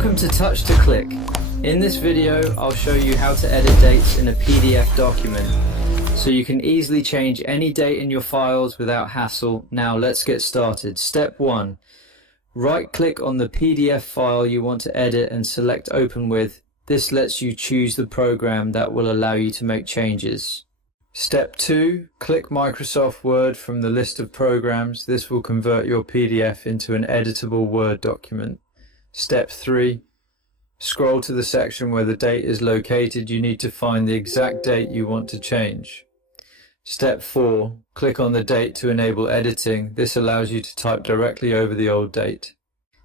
Welcome to Touch to Click. In this video, I'll show you how to edit dates in a PDF document, so you can easily change any date in your files without hassle. Now let's get started. Step 1. Right-click on the PDF file you want to edit and select Open With. This lets you choose the program that will allow you to make changes. Step 2. Click Microsoft Word from the list of programs. This will convert your PDF into an editable Word document. Step 3. Scroll to the section where the date is located. You need to find the exact date you want to change. Step 4. Click on the date to enable editing. This allows you to type directly over the old date.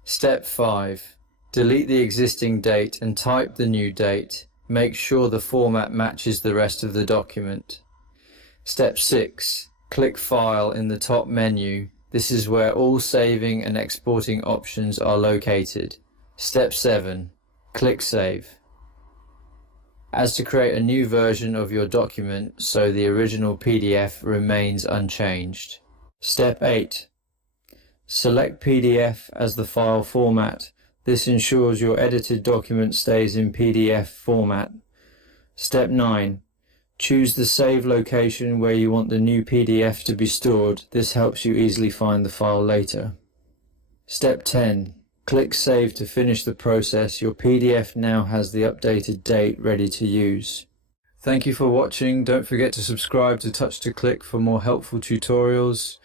Step 5. Delete the existing date and type the new date. Make sure the format matches the rest of the document. Step 6. Click File in the top menu. This is where all saving and exporting options are located. Step 7. Click Save. As to create a new version of your document so the original PDF remains unchanged. Step 8. Select PDF as the file format. This ensures your edited document stays in PDF format. Step 9. Choose the save location where you want the new PDF to be stored. This helps you easily find the file later. Step 10. Click Save to finish the process. Your PDF now has the updated date ready to use. Thank you for watching. Don't forget to subscribe to Touch to Click for more helpful tutorials.